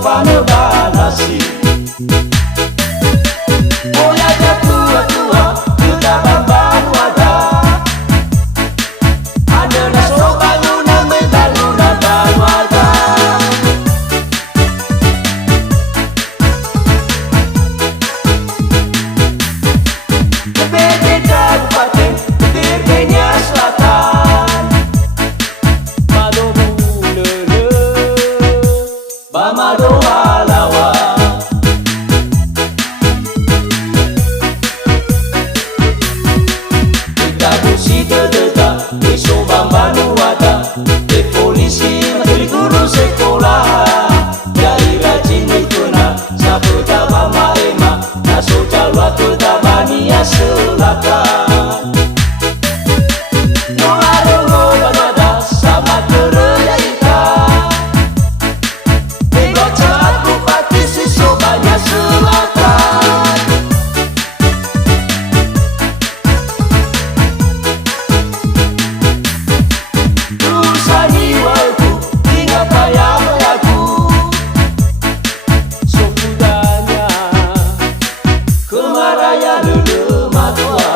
sopan banasi. Oh ya tua-tua kita bamban wadah. Anda na sopan luna metaluna ban wadah. BPD Kabupaten Tirgenya Selatan. Mado bulele, bamado alawa. Kita busi dedeta, iso bambanu wata. De polisi, menteri guru sekolah. Dari rajin mengkena, sabuta mama ema. Naso calwa ketabania selatan. Nolarolo banada sama kerja ika. Bego celat bupati susu banyak selatan. Rusani walku hingga payah-payahku. Sokudanya kemaraya lele matua.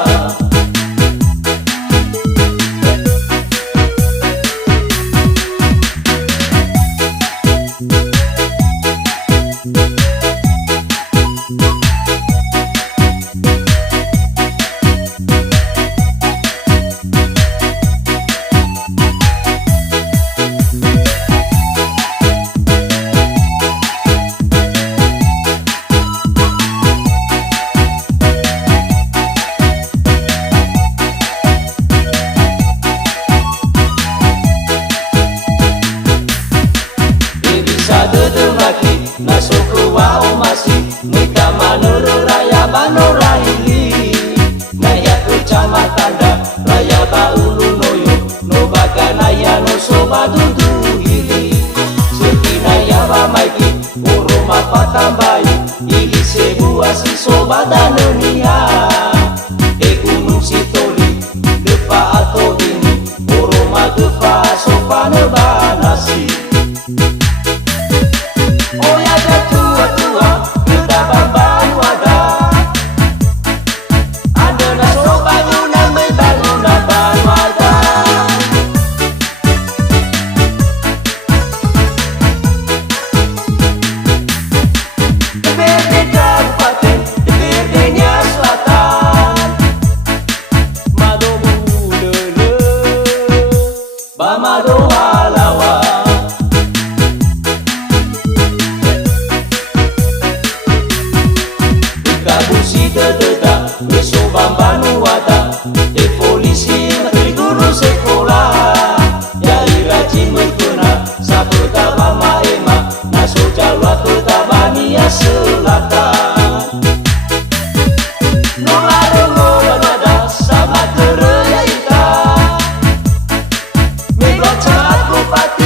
Naso kuwao masih Mita manur raya bano rahili. Naya kecamatan da raya baulu noyo. No baga naya no soba dudu hili. Sepi naya ba maiki uruma patambai. Ili sebuah si soba danonia. E gunung sitoli depa atau bini. Uruma depa sopan banasi. Oh ya tua-tua kita bamban wadah. Anda na sopan luna metaluna ban wadah. BPD Kabupaten Tirgenya Selatan. Mado bulele, bamado alawa. Kabusi dedeta, iso bambanu wata. De polisi, menteri guru sekolah. Dari rajin mengkena, sabuta mama ema. Naso calwa ketabania selatan. Nolarolo banada sama kerja ika. Bego celat bupati